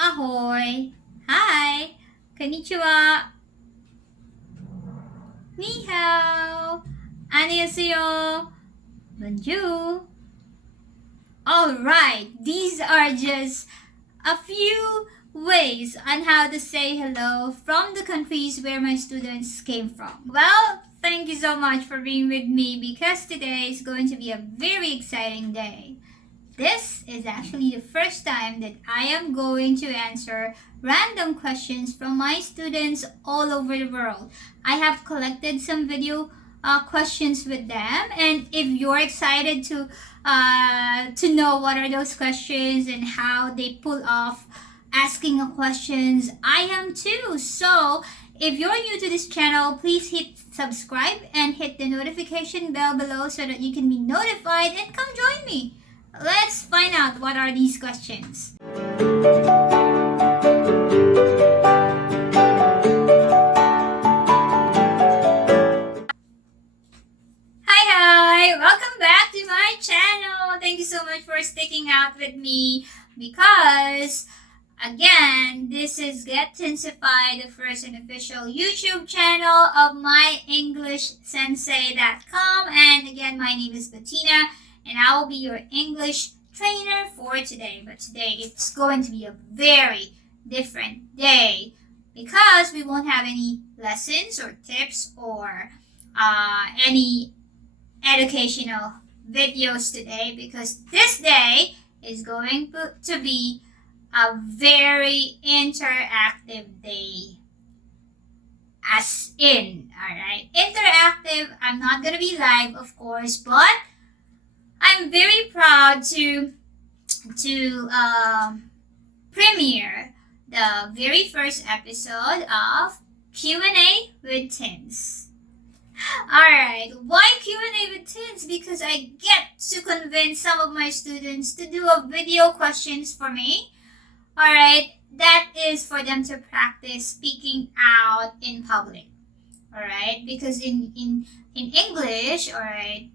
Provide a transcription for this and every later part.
Ahoy! Hi! Konnichiwa! Ni hao! Annyeonghaseyo! Bonjour! Alright, these are just a few ways on how to say hello from the countries where my students came from. Well, thank you so much for being with me because today is going to be a very exciting day. This is actually the first time that I am going to answer random questions from my students all over the world. I have collected some video questions with them, and if you're excited to know what are those questions and how they pull off asking a questions, I am too. So if you're new to this channel, please hit subscribe and hit the notification bell below so that you can be notified and come join me. Let's find out what are these questions. Hi! Welcome back to my channel. Thank you so much for sticking out with me because again, this is Get Tinsified, the first and official YouTube channel of myenglishtsensei.com. And again, my name is Bettina and I will be your English trainer for today. But today it's going to be a very different day because we won't have any lessons or tips or any educational videos today because this day is going to be a very interactive day. As in, alright, interactive. I'm not gonna be live, of course, but I'm very proud to premiere the very first episode of Q&A with Tins. Alright, why Q&A with Tins? Because I get to convince some of my students to do a video questions for me. Alright, that is for them to practice speaking out in public. Alright, because in English, alright,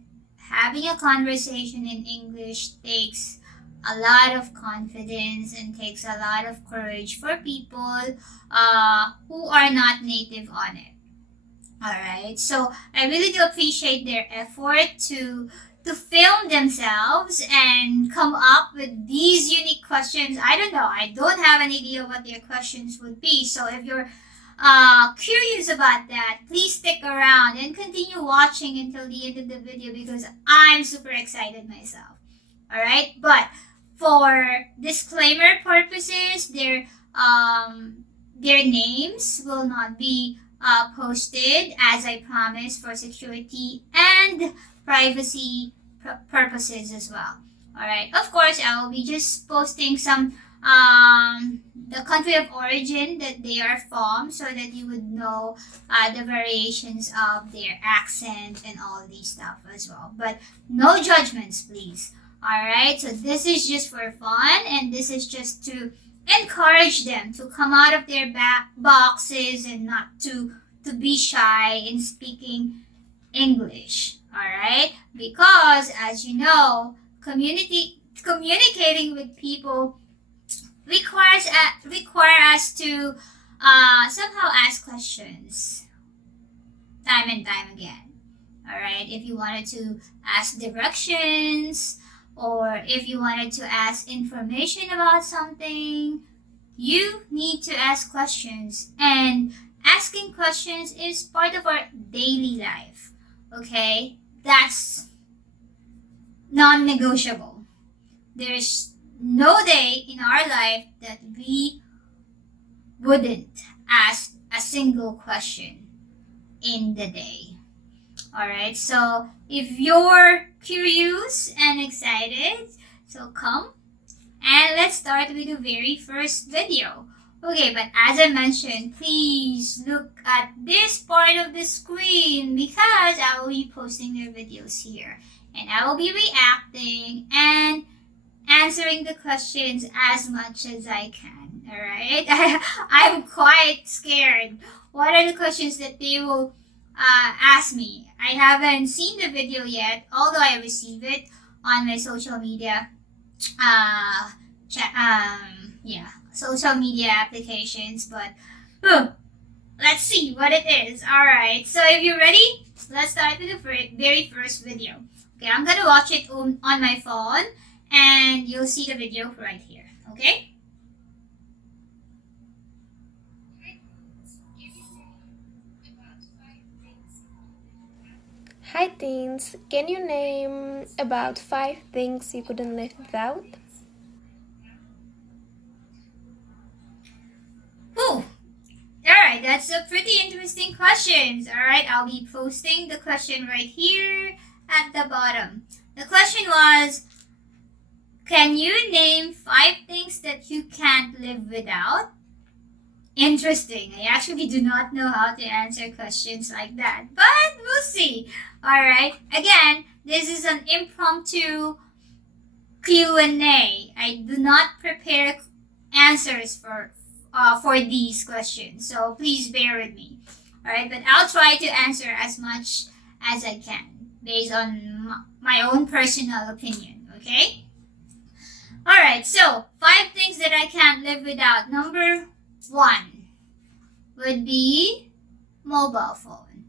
having a conversation in English takes a lot of confidence and takes a lot of courage for people who are not native on it. Alright, so I really do appreciate their effort to film themselves and come up with these unique questions. I don't know. I don't have an idea what their questions would be. So if you're curious about that, please stick around and continue watching until the end of the video because I'm super excited myself. Alright, but for disclaimer purposes, their names will not be posted as I promised for security and privacy purposes as well. Alright, of course I will be just posting some the country of origin that they are from so that you would know the variations of their accent and all these stuff as well. But no judgments, please. Alright, so this is just for fun and this is just to encourage them to come out of their boxes and not to be shy in speaking English. Alright, because as you know, communicating with people require us to somehow ask questions time and time again. Alright, if you wanted to ask directions or if you wanted to ask information about something, you need to ask questions, and asking questions is part of our daily life. Okay, that's non-negotiable. There's no day in our life that we wouldn't ask a single question in the day. Alright, so if you're curious and excited, so come and let's start with the very first video. Okay, but as I mentioned, please look at this part of the screen because I will be posting their videos here. And I will be reacting and answering the questions as much as I can. Alright? I'm quite scared. What are the questions that they will ask me? I haven't seen the video yet, although I receive it on my social media social media applications, but let's see what it is. Alright, so if you're ready, let's start with the very first video. Okay, I'm gonna watch it on my phone, and you'll see the video right here. Okay? Hi teens, can you name about 5 things you couldn't live without? Whew. Alright, that's a pretty interesting question. Alright, I'll be posting the question right here at the bottom. The question was, can you name 5 things that you can't live without? Interesting. I actually do not know how to answer questions like that, but we'll see. Alright, again, this is an impromptu Q&A. I do not prepare answers for these questions, so please bear with me. Alright, but I'll try to answer as much as I can based on my own personal opinion, okay? Alright, so 5 things that I can't live without. Number 1 would be mobile phone.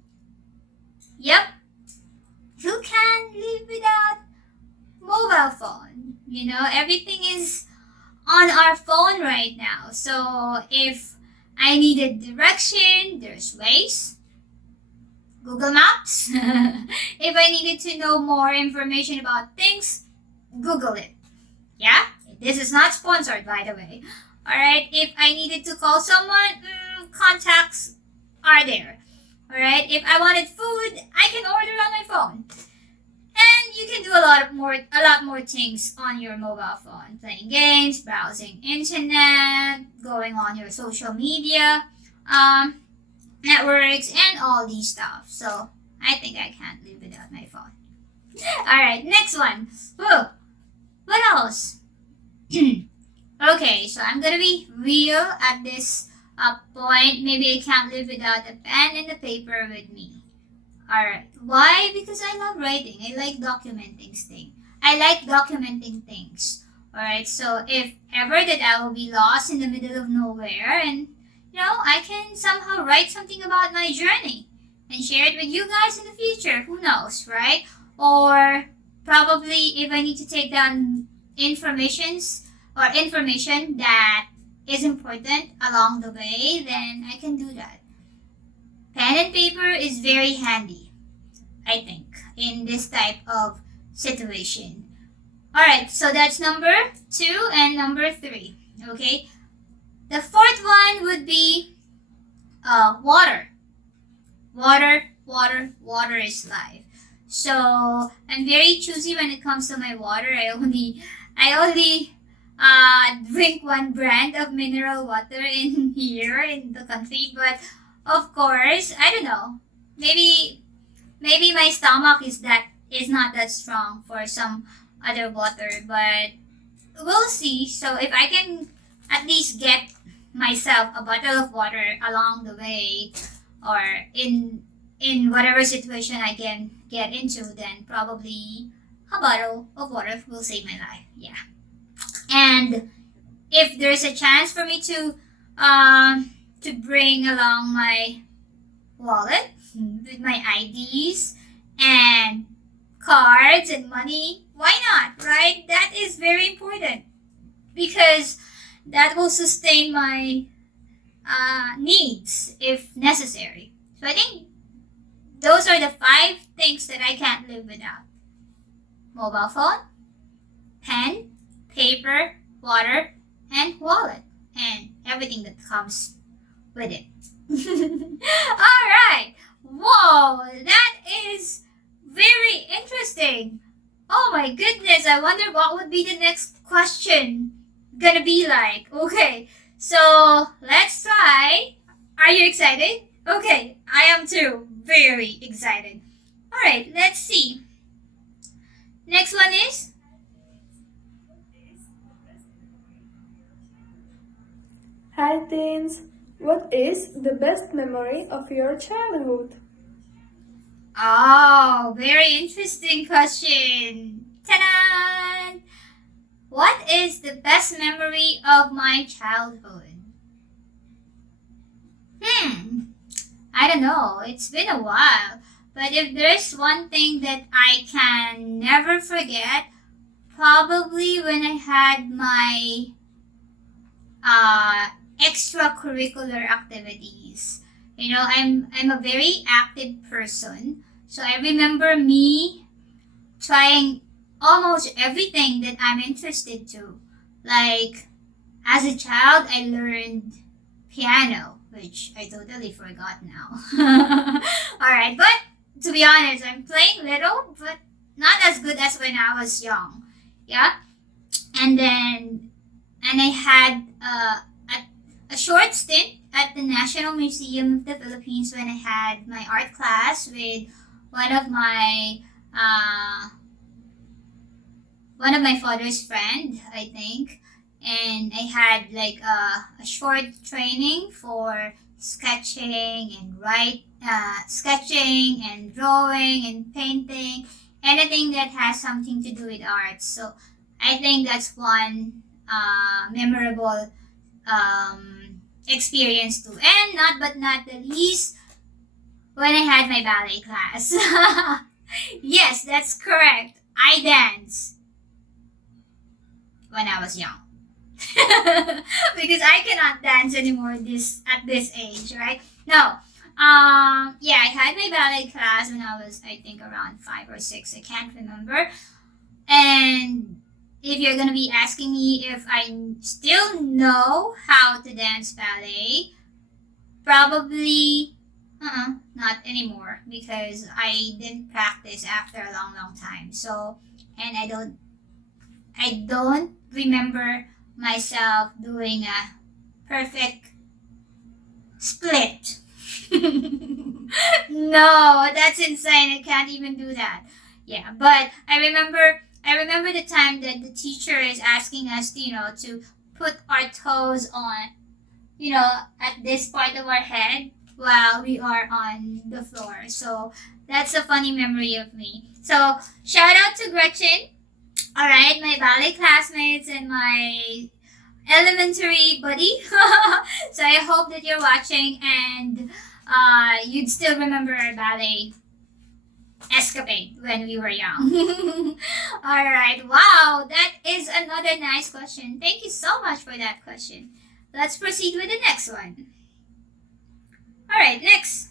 Yep. Who can live without mobile phone? You know, everything is on our phone right now. So if I needed direction, there's Waze, Google Maps. If I needed to know more information about things, Google it. Yeah? This is not sponsored, by the way. Alright, if I needed to call someone, contacts are there. Alright, if I wanted food, I can order on my phone. And you can do a lot more things on your mobile phone. Playing games, browsing internet, going on your social media, networks, and all these stuff. So I think I can't live without my phone. Alright, next one. Whoa. What else? Okay, so I'm gonna be real at this point. Maybe I can't live without a pen and a paper with me. Alright. Why? Because I love writing. I like documenting things. Alright, so if ever that I will be lost in the middle of nowhere, and I can somehow write something about my journey and share it with you guys in the future. Who knows, right? Or probably if I need to take down information that is important along the way, then I can do that. Pen and paper is very handy, I think, in this type of situation. Alright, so that's number 2 and number 3. Okay? The fourth one would be water. Water is life. So I'm very choosy when it comes to my water. I only drink one brand of mineral water in here in the country, but of course, I don't know. Maybe my stomach is not that strong for some other water, but we'll see. So if I can at least get myself a bottle of water along the way, or in whatever situation I can get into, then probably a bottle of water will save my life. Yeah. And if there's a chance for me to bring along my wallet with my IDs and cards and money, why not, right? That is very important because that will sustain my needs if necessary. So I think those are the 5 things that I can't live without. Mobile phone, pen, paper, water, and wallet, and everything that comes with it. Alright. Whoa, that is very interesting. Oh my goodness, I wonder what would be the next question gonna be like. Okay, so let's try. Are you excited? Okay, I am too. Very excited. Alright, let's see. Next one is? Hi teens, what is the best memory of your childhood? Oh, very interesting question. Ta-da! What is the best memory of my childhood? I don't know. It's been a while. But if there's one thing that I can never forget, probably when I had my extracurricular activities. I'm a very active person. So I remember me trying almost everything that I'm interested to. Like, as a child, I learned piano, which I totally forgot now. Alright, but to be honest, I'm playing little, but not as good as when I was young. Yeah? And I had a short stint at the National Museum of the Philippines when I had my art class with one of my uh, one of my father's friend, I think, and I had like a short training for sketching and drawing and painting, anything that has something to do with art. So I think that's one memorable experience too. And not the least, when I had my ballet class. Yes, that's correct. I danced when I was young. Because I cannot dance anymore this at this age, right? No. Yeah, I had my ballet class when I was, I think, around 5 or 6. I can't remember. And if you're gonna be asking me if I still know how to dance ballet, probably not anymore, because I didn't practice after a long time. So, and I don't remember myself doing a perfect split. No, that's insane. I can't even do that. Yeah, but I remember the time that the teacher is asking us to, to put our toes on, at this part of our head while we are on the floor. So that's a funny memory of me. So shout out to Gretchen. All right, my ballet classmates and my elementary buddy. So I hope that you're watching and you'd still remember our ballet escapade when we were young. All right, wow, that is another nice question. Thank you so much for that question. Let's proceed with the next one. All right, next.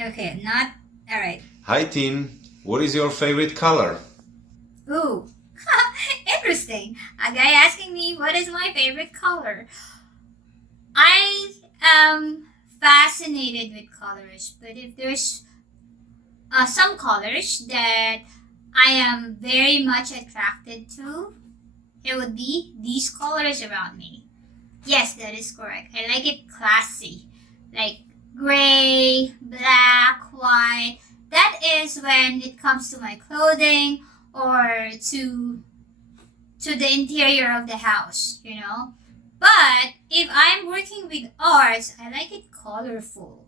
Okay, not all right. Hi, Tin. What is your favorite color? Ooh, interesting. A guy asking me what is my favorite color. I am fascinated with colors, but if there's some colors that I am very much attracted to, it would be these colors around me. Yes, that is correct. I like it classy, like gray, black, white. That is when it comes to my clothing or to the interior of the house. But if I'm working with arts, I like it colorful.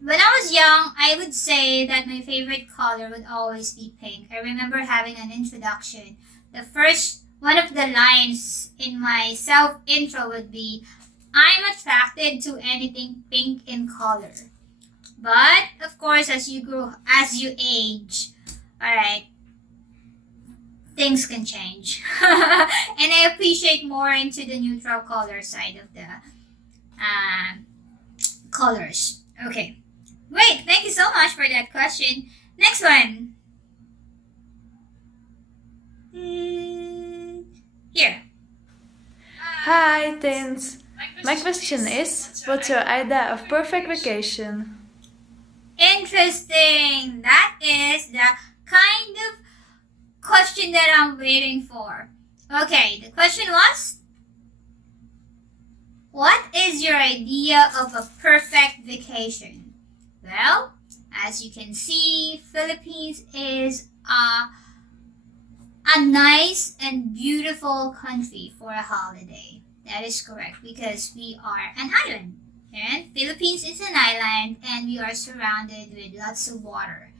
When I was young, I would say that my favorite color would always be pink. I remember having an introduction. The first one of the lines in my self intro would be, I'm attracted to anything pink in color. But of course, as you age, all right, things can change. And I appreciate more into the neutral color side of the colors. Okay. Great. Thank you so much for that question. Next one. Here. Hi, teens. My question is, what's your idea of perfect vacation? Interesting. That is the kind of question that I'm waiting for. Okay, the question was, what is your idea of a perfect vacation? Well, as you can see, Philippines is a nice and beautiful country for a holiday. That is correct, because we are an island. And Philippines is an island and we are surrounded with lots of water.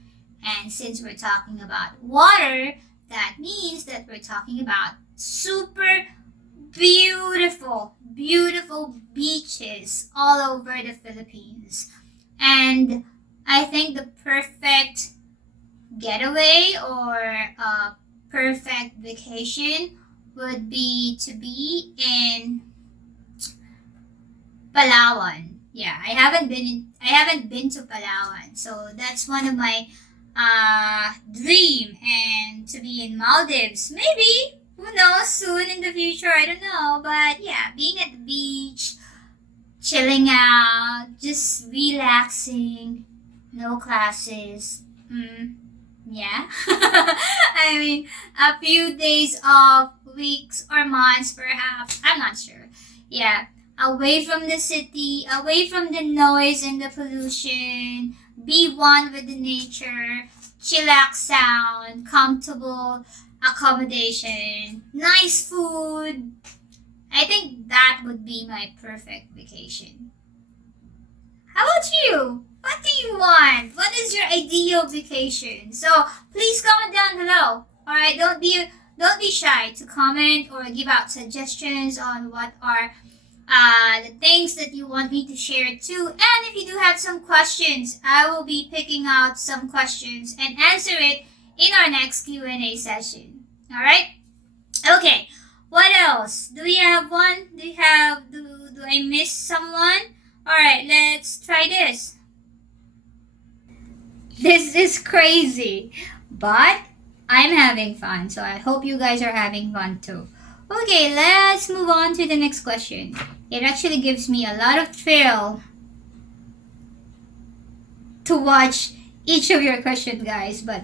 And since we're talking about water, that means that we're talking about super beautiful, beautiful beaches all over the Philippines. And I think the perfect getaway or a perfect vacation would be to be in Palawan. Yeah, I haven't been to Palawan. So that's one of my dream, and to be in Maldives. Maybe, who knows, soon in the future, I don't know. But yeah, being at the beach, chilling out, just relaxing, no classes. Yeah. I mean, a few days off, weeks or months perhaps. I'm not sure. Yeah. Away from the city, away from the noise and the pollution, be one with the nature, chillax sound, comfortable accommodation, nice food. I think that would be my perfect vacation. How about you? What do you want? What is your ideal vacation? So please comment down below. Alright, don't be shy to comment or give out suggestions on what are the things that you want me to share too. And if you do have some questions, I will be picking out some questions and answer it in our next Q&A session. Alright? Okay. What else? Do we have one? Do I miss someone? Alright, let's try this. This is crazy. But I'm having fun, so I hope you guys are having fun too. Okay, let's move on to the next question. It actually gives me a lot of thrill to watch each of your questions, guys, but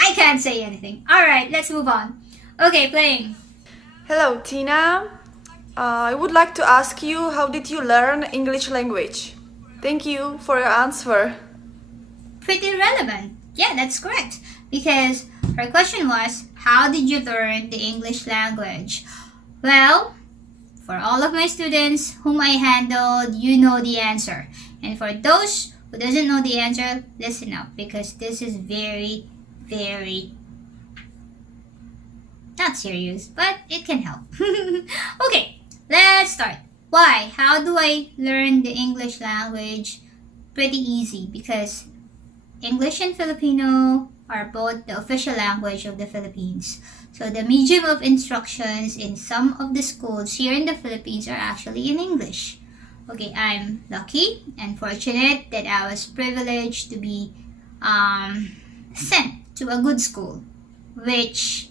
I can't say anything. Alright, let's move on. Okay, playing. Hello, Tina. I would like to ask you, how did you learn English language? Thank you for your answer. Pretty relevant. Yeah, that's correct. Because her question was, how did you learn the English language? Well, for all of my students whom I handled, you know the answer. And for those who doesn't know the answer, listen up, because this is very, very not serious, but it can help. Okay, let's start. Why? How do I learn the English language? Pretty easy, because English and Filipino are both the official language of the Philippines. So the medium of instructions in some of the schools here in the Philippines are actually in English. Okay, I'm lucky and fortunate that I was privileged to be sent to a good school, which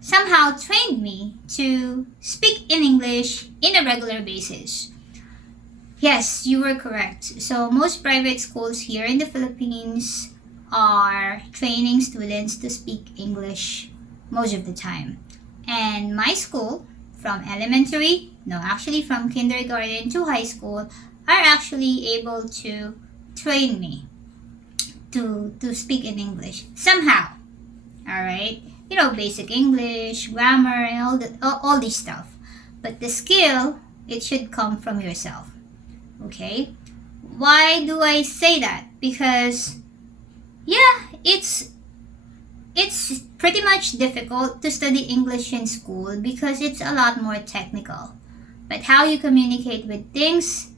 somehow trained me to speak in English in a regular basis. Yes, you were correct. So most private schools here in the Philippines are training students to speak English most of the time. And my school, from elementary, no, actually from kindergarten to high school, are actually able to train me to speak in English somehow. All right, you know, basic English, grammar, and all this stuff. But the skill, it should come from yourself. Okay, why do I say that? Because yeah, it's pretty much difficult to study English in school because it's a lot more technical. But how you communicate with things,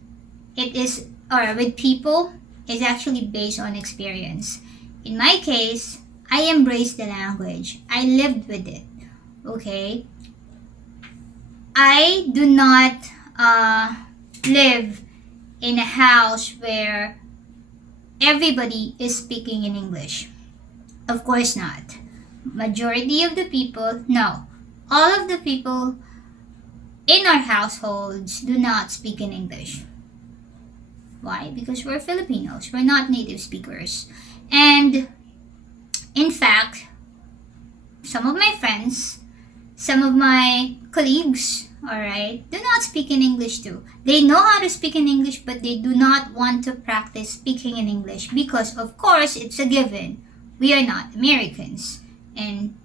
it is, or with people, is actually based on experience. In my case, I embraced the language. I lived with it. Okay? I do not live in a house where everybody is speaking in English. Of course not. Majority of the people, no. All of the people in our households do not speak in English. Why? Because we're Filipinos. We're not native speakers. And in fact, some of my friends, some of my colleagues, alright, do not speak in English too. They know how to speak in English, but they do not want to practice speaking in English because, of course, it's a given. We are not Americans. And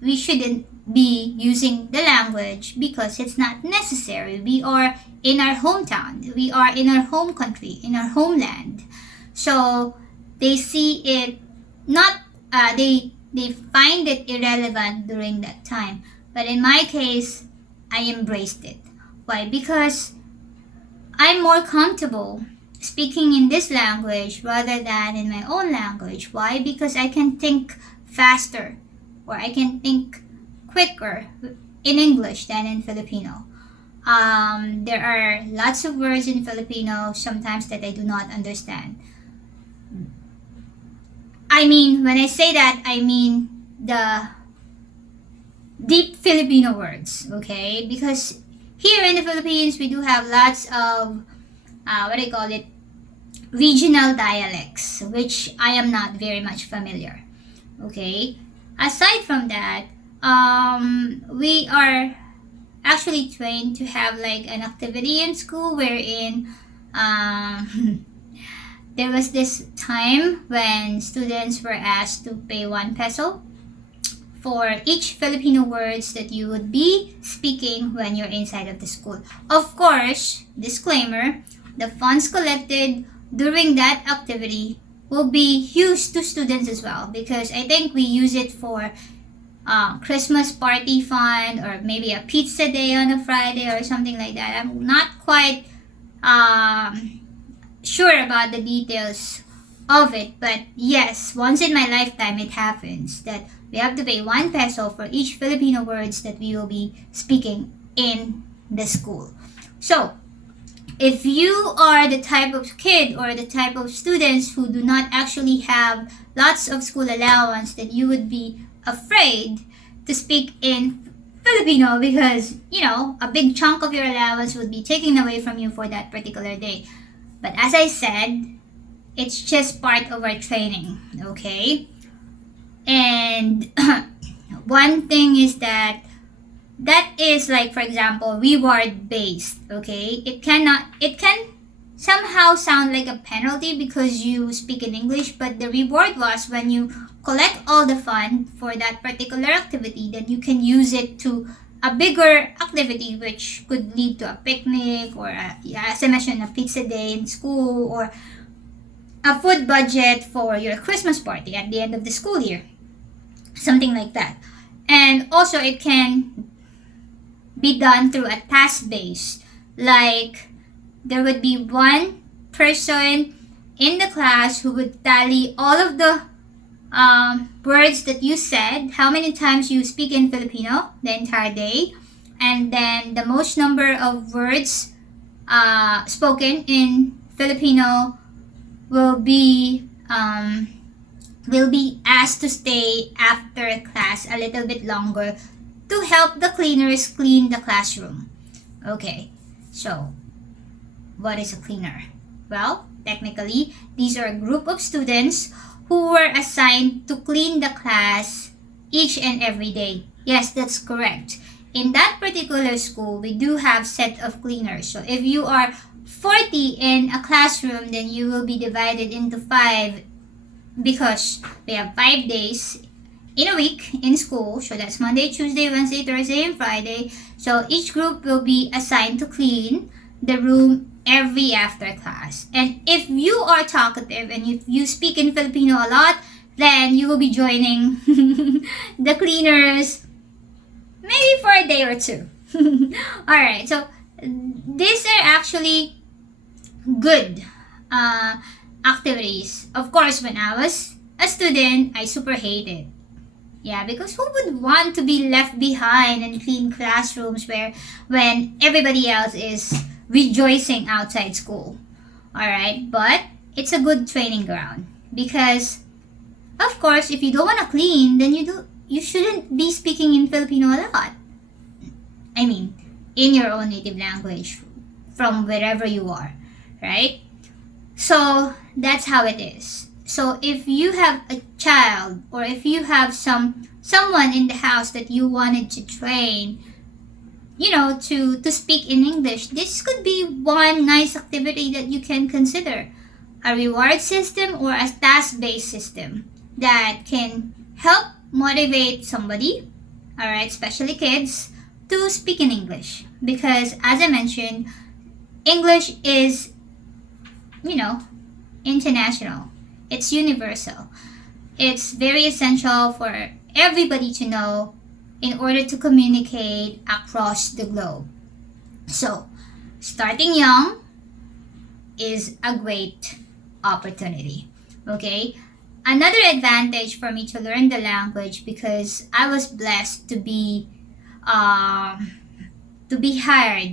we shouldn't be using the language because it's not necessary. We are in our hometown, we are in our home country, in our homeland. So they see it not, they find it irrelevant during that time. But in my case, I embraced it. Why? Because I'm more comfortable speaking in this language rather than in my own language. Why? Because I can think faster, or I can think quicker in English than in Filipino. There are lots of words in Filipino sometimes that I do not understand. I mean, when I say that, I mean the deep Filipino words, okay? Because here in the Philippines, we do have lots of, what do you call it, regional dialects, which I am not very much familiar, okay? Aside from that, we are actually trained to have like an activity in school wherein there was this time when students were asked to pay 1 peso for each Filipino words that you would be speaking when you're inside of the school. Of course, disclaimer, the funds collected during that activity will be used to students as well, because I think we use it for Christmas party fund, or maybe a pizza day on a Friday or something like that. I'm not quite sure about the details of it, but yes, once in my lifetime it happens that we have to pay 1 peso for each Filipino words that we will be speaking in the school. So, if you are the type of kid or the type of students who do not actually have lots of school allowance, that you would be afraid to speak in Filipino because, you know, a big chunk of your allowance would be taken away from you for that particular day. But as I said, it's just part of our training, okay? And one thing is that is like, for example, reward based, okay? It can somehow sound like a penalty because you speak in English, but the reward was when you collect all the fund for that particular activity, then you can use it to a bigger activity, which could lead to a picnic, or as I mentioned, a pizza day in school, or a food budget for your Christmas party at the end of the school year, something like that. And also it can be done through a task base, like there would be one person in the class who would tally all of the words that you said, how many times you speak in Filipino the entire day, and then the most number of words spoken in Filipino will be asked to stay after class a little bit longer to help the cleaners clean the classroom. Okay, so what is a cleaner? Well, technically, these are a group of students who were assigned to clean the class each and every day. Yes, that's correct. In that particular school, we do have set of cleaners. So if you are 40 in a classroom, then you will be divided into 5, because we have 5 days in a week in school. So that's Monday, Tuesday, Wednesday, Thursday, and Friday. So each group will be assigned to clean the room every after class. And if you are talkative and if you speak in Filipino a lot, then you will be joining the cleaners maybe for a day or 2. Alright, so these are actually good activities. Of course, when I was a student, I super hated it. Yeah, because who would want to be left behind and clean classrooms when everybody else is rejoicing outside school? Alright, but it's a good training ground, because of course, if you don't want to clean, then you shouldn't be speaking in Filipino a lot. I mean, in your own native language from wherever you are, right? So that's how it is. So if you have a child, or if you have someone in the house that you wanted to train, to speak in English, this could be one nice activity that you can consider. A reward system or a task-based system that can help motivate somebody all right, especially kids, to speak in English. Because as I mentioned, English is, international, it's universal. It's very essential for everybody to know in order to communicate across the globe. So, starting young is a great opportunity. Okay? Another advantage for me to learn the language, because I was blessed to be hired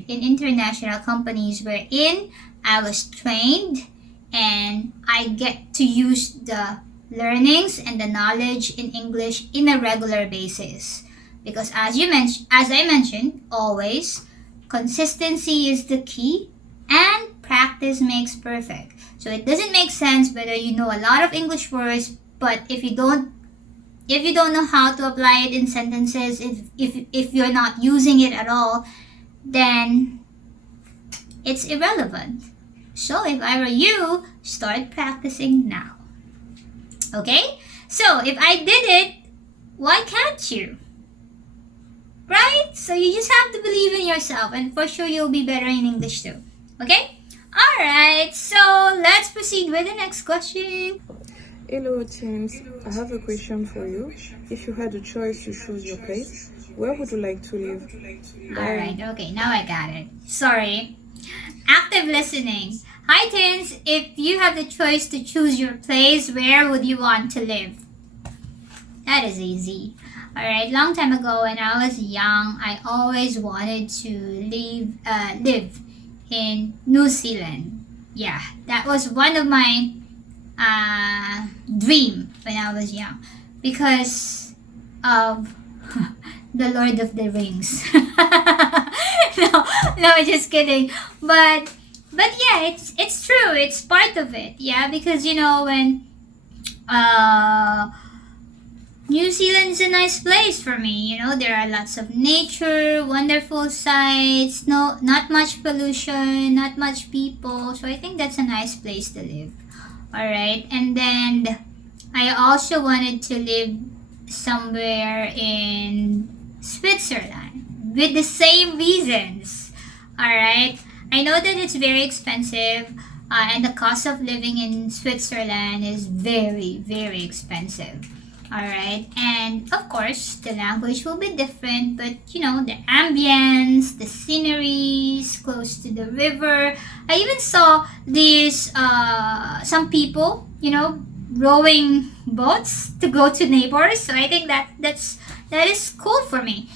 in international companies wherein I was trained and I get to use the learnings and the knowledge in English in a regular basis. Because as I mentioned, always consistency is the key and practice makes perfect. So it doesn't make sense whether you know a lot of English words, but if you don't know how to apply it in sentences, if you're not using it at all, then it's irrelevant. So if I were you, start practicing now. Okay? So if I did it, why can't you? Right? So you just have to believe in yourself, and for sure you'll be better in English too. Okay? Alright, so let's proceed with the next question. Hello, teens. I have a question for you. If you had a choice to choose your place, where would you like to live? Alright, okay, now I got it. Sorry. Active listening. Hi, teens. If you have the choice to choose your place, where would you want to live? That is easy. Alright, long time ago when I was young, I always wanted to live in New Zealand. Yeah, that was one of my dream when I was young, because of the Lord of the Rings. No, just kidding. But yeah, it's true. It's part of it. Yeah, because when New Zealand is a nice place for me. There are lots of nature, wonderful sights, not much pollution, not much people. So I think that's a nice place to live. All right, and then I also wanted to live somewhere in Switzerland with the same reasons. All right, I know that it's very expensive, and the cost of living in Switzerland is very, very expensive. All right, and of course the language will be different, but the ambience, the sceneries close to the river. I even saw these some people rowing boats to go to neighbors. So I think that is cool for me.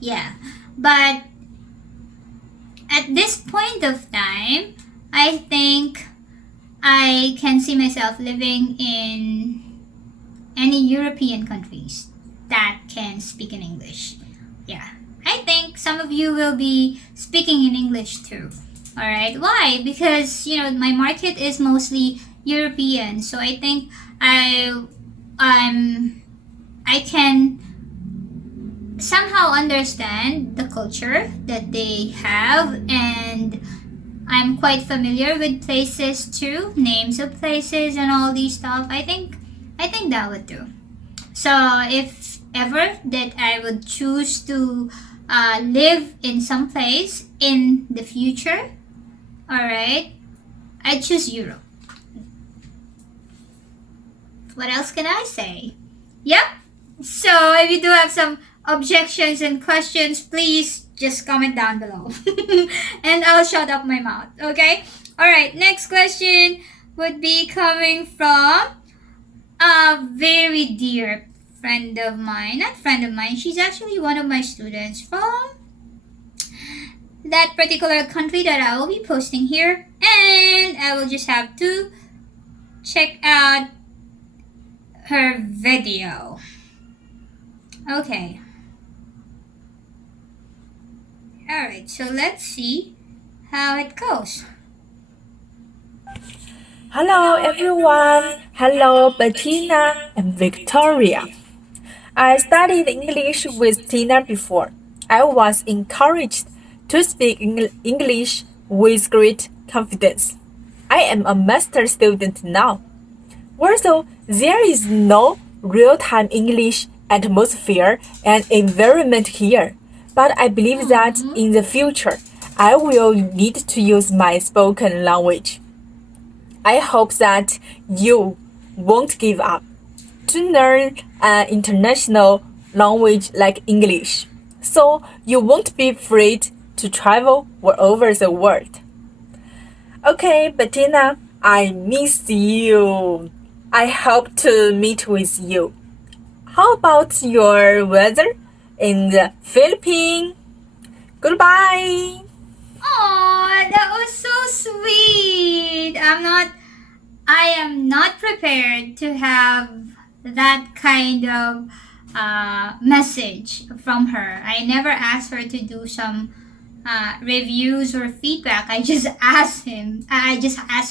Yeah, but at this point of time, I think I can see myself living in any European countries that can speak in English. Yeah, I think some of you will be speaking in English too. All right, why? Because my market is mostly European, so I think I can somehow understand the culture that they have, and I'm quite familiar with places too, names of places and all these stuff. I think that would do. So if ever that I would choose to live in some place in the future, all right, I choose Europe. What else can I say? Yep. So if you do have some objections and questions, please just comment down below. And I'll shut up my mouth, okay? Alright, next question would be coming from a very dear friend of mine. Not friend of mine, she's actually one of my students from that particular country that I will be posting here. And I will just have to check out her video. Okay. Alright, so let's see how it goes. Hello everyone. Hello Bettina and Victoria. I studied English with Tina before. I was encouraged to speak English with great confidence. I am a master student now. Also, there is no real-time English atmosphere and environment here. But I believe that in the future, I will need to use my spoken language. I hope that you won't give up to learn an international language like English, so you won't be afraid to travel all over the world. Okay, Bettina, I miss you. I hope to meet with you. How about your weather in the Philippines? Goodbye. Oh, that was so sweet. I am not prepared to have that kind of message from her. I never asked her to do some reviews or feedback. I just asked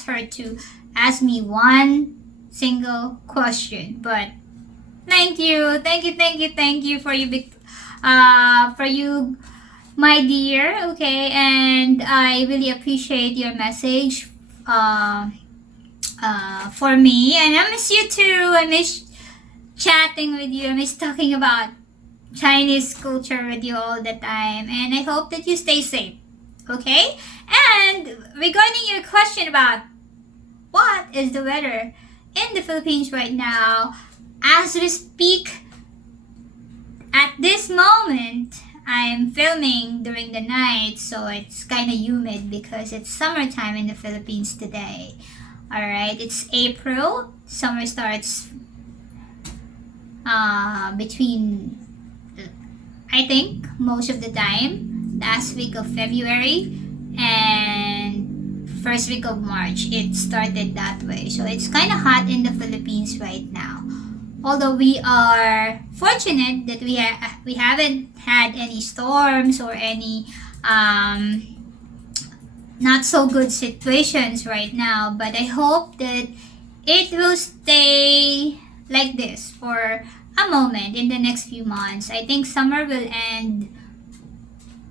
her to ask me one single question. But thank you, thank you for for you, my dear. Okay, and I really appreciate your message. For me, and I miss you too. I miss chatting with you. I miss talking about Chinese culture with you all the time, and I hope that you stay safe. Okay? And regarding your question about what is the weather in the Philippines right now, as we speak, at this moment, I'm filming during the night, so it's kind of humid because it's summertime in the Philippines today. Alright, it's April. Summer starts between, I think, most of the time, last week of February and first week of March. It started that way. So it's kind of hot in the Philippines right now. Although we are fortunate that we haven't had any storms or any not so good situations right now, but I hope that it will stay like this for a moment in the next few months. I think summer will end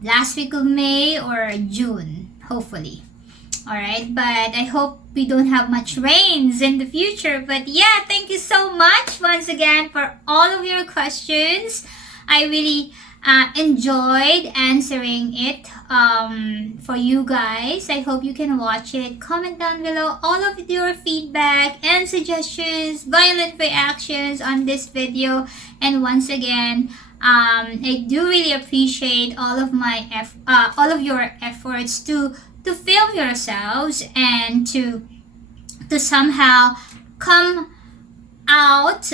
last week of May or June, hopefully. Alright, but I hope we don't have much rains in the future. But yeah, thank you so much once again for all of your questions. I really enjoyed answering it for you guys. I hope you can watch it. Comment down below all of your feedback and suggestions, violent reactions on this video. And once again, I do really appreciate all of your efforts to film yourselves and to somehow come out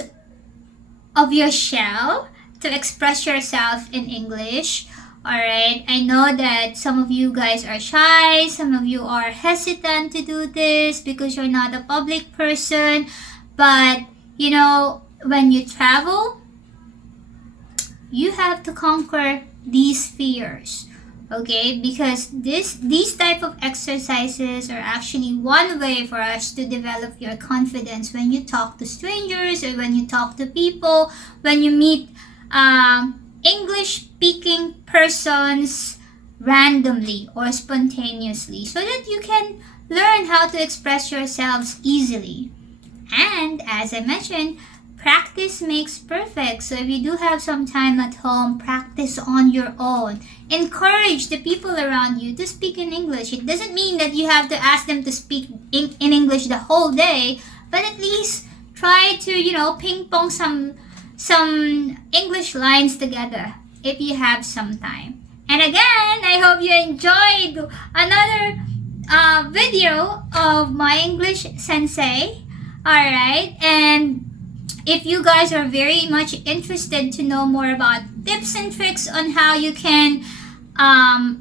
of your shell to express yourself in English. Alright, I know that some of you guys are shy, some of you are hesitant to do this because you're not a public person, but you know, when you travel, you have to conquer these fears. Okay, because these type of exercises are actually one way for us to develop your confidence when you talk to strangers or when you talk to people, when you meet English speaking persons randomly or spontaneously, so that you can learn how to express yourselves easily. And as I mentioned, practice makes perfect. So if you do have some time at home, practice on your own. Encourage the people around you to speak in English. It doesn't mean that you have to ask them to speak in English the whole day, but at least try to, you know, ping pong some English lines together if you have some time. And again, I hope you enjoyed another video of my English sensei. Alright, and if you guys are very much interested to know more about tips and tricks on how you can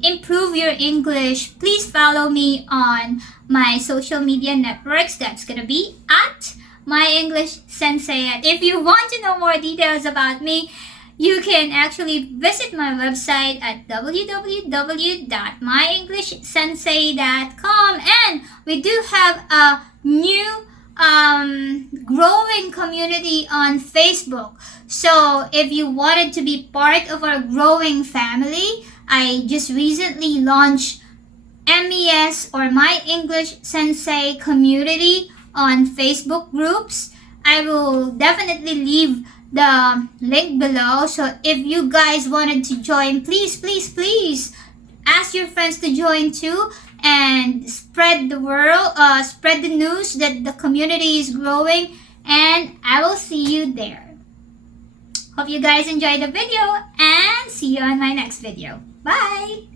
improve your English, please follow me on my social media networks. That's gonna be at My English Sensei. And if you want to know more details about me, you can actually visit my website at www.myenglishsensei.com. And we do have a new growing community on Facebook. So if you wanted to be part of our growing family, I just recently launched MES or My English Sensei community on Facebook groups. I will definitely leave the link below. So if you guys wanted to join, please ask your friends to join too, and spread the news that the community is growing, and I will see you there. Hope you guys enjoyed the video, and see you on my next video. Bye!